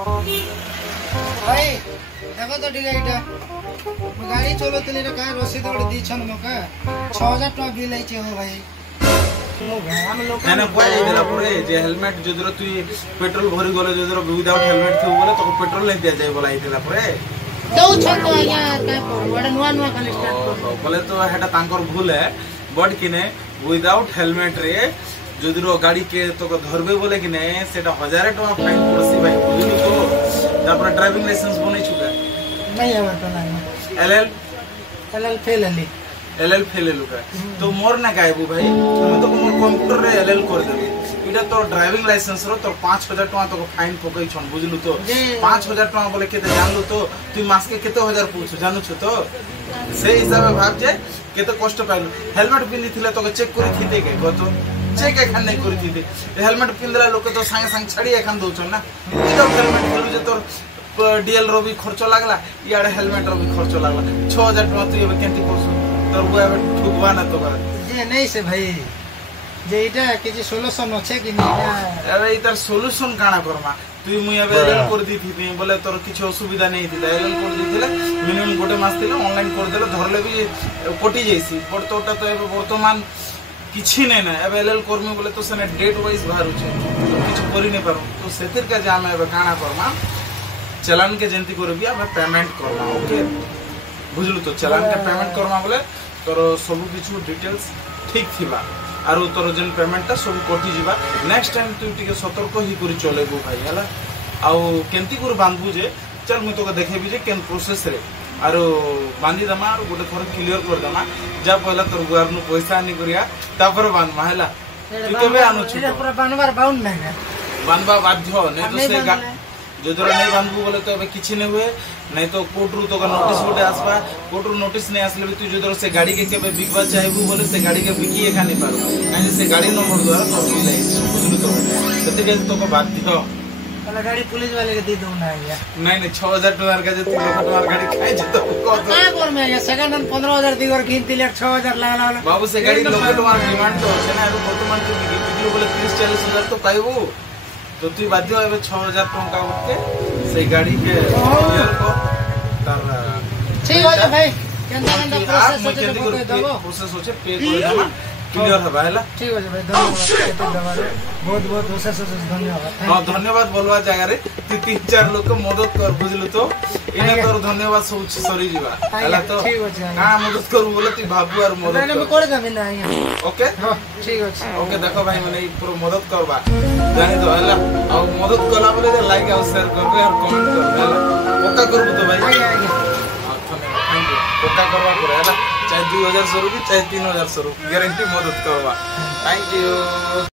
भाई देखो तो ठीक है इटा गाड़ी चलतली रे का रसीद गोटे दी छन मका 6000 टका बिल आइचे हो भाई हम लोग ना कोई देला परे जे हेलमेट जदर तू पेट्रोल भरी गले जदर विदाउट हेलमेट थु बोले तो पेट्रोल नहीं दिया जाय बोला आइतेला परे दो छन तो या काय बड़ा नुआ नुआ खाली स्टार्ट कर बोले तो हेटा तांकर भूल है बट किने विदाउट हेलमेट रे जदि गाड़ी के तो धरबे बोले कि नहीं सेटा 1000 टका फाइन पड़सी भाई बुझलु तो तापर ड्राइविंग लाइसेंस बनै छुका नहीं आवर तो नहीं एलएल फेल हली एलएल फेल लुका तो मोर ना गायबू भाई तुम तो मोर कंप्यूटर रे एलएल कर देबे इटा तो ड्राइविंग लाइसेंस रो तो 5000 टका तो फाइन पकई छन बुझलु तो 5000 टका बोले केते जानलु तो तू मास के केते हजार पूछ जानू छ तो से हिसाब भाब जे केते कष्ट पाइलु हेलमेट पिनि थिले तो चेक करी थिते के गतो चेक एखान नहीं करी थिते हेलमेट पिनदला लोक तो संगे संग छाड़ी एखान दउछन ना विदाउट हेलमेट बोलु जे तोर डीएल रो भी खर्च लागला याडे हेलमेट रो भी खर्च लागला 6000 टका तू एबे केंति करसु तोर बुआ एबे ठुकवा ना तो जे नहीं से भाई जे इटा के सॉल्यूशन अछि कि नहीं अरे इधर सॉल्यूशन काना करमा तू मुई एबे एलएल कर दी थी बोले तोर किछ असुविधा नहीं थिला एलएल कर दी थिला मिनिमम गोटे मास थिला ऑनलाइन कर देले धरले भी कोटी जैसी बट तोटा तो एबे वर्तमान किछि नहीं ना एबे एलएल करमी बोले तो सने डेट वाइज बाहर छै तो किछ करि नहीं पारो तो सेतिर का जाम एबे काना करमा चलान के जेंति करबी एबे पेमेंट करमा ओके बुझलु तो चलान के पेमेंट करमा बोले तोर सब किछ डिटेल्स ठीक थिबा आरो तोर जेन पेमेंटटा सब कोठी जीवा नेक्स्ट टाइम तू टिके सतर्क ही करी चलेबो भाई हला आउ केंती कर बांधबू जे चल मु तो देखेबी जे केन प्रोसेस रे आरो बांधी दमा आरो गोटे थोर क्लियर कर दमा जा पहला तोर गुआर नु पैसा आनी करिया तापर बांधमा हला तू केबे आनु छु पूरा बांधबार बाउंड नहीं बांधबा बाध्य नहीं तो से जदर नहीं बांधबू बोले तो एबे किछि नहीं हुए नहीं तो कोर्ट रु तो नोटिस गोटे आसबा कोर्ट रु नोटिस नहीं आसले भी तू जदर से गाड़ी के केबे बिकबा चाहेबू बोले से गाड़ी के बिकी एखा नहीं पारो काहे से गाड़ी नंबर द्वारा तो बिल आई बुझलु तो सेते के तो बाध्य वाला गाड़ी पुलिस वाले के दे दो ना या नहीं 6000 टका का जे 3 लाख टका गाड़ी खाइ जे तो को का कर में या सेकंड हैंड 15000 दिगर गिनती ले 6000 लागला बाबू से गाड़ी लोक टका डिमांड तो छै ना वर्तमान तू वीडियो बोले 30-40 हजार तो पाइबू तो तू बाध्य एबे 6000 टका उठके से गाड़ी के क्लियर को तार ठीक हो जा भाई केंदा प्रोसेस होचे पे कर देमा क्लियर हबा हैला ठीक हो जा भाई धन्यवाद बहुत बहुत धन्यवाद हां धन्यवाद बोलवा जगह रे तू 3-4 लोग को मदद कर बुझलु तो इने तोर धन्यवाद सब सरी जीवा हैला तो ठीक हो जा का मदद करू बोले तू भाबू और मदद मैं कर देबे ना ओके हां ठीक हो ओके देखो भाई माने पूरा मदद करबा जानि तो हैला और मदद कला बोले लाइक और शेयर करबे और कमेंट करबे हैला पक्का करबू तो भाई पक्का करवा करे हैला चाहे 2000 स्वरूप चाहे 3000 स्वरूप गारंटी मदद करवा थैंक यू।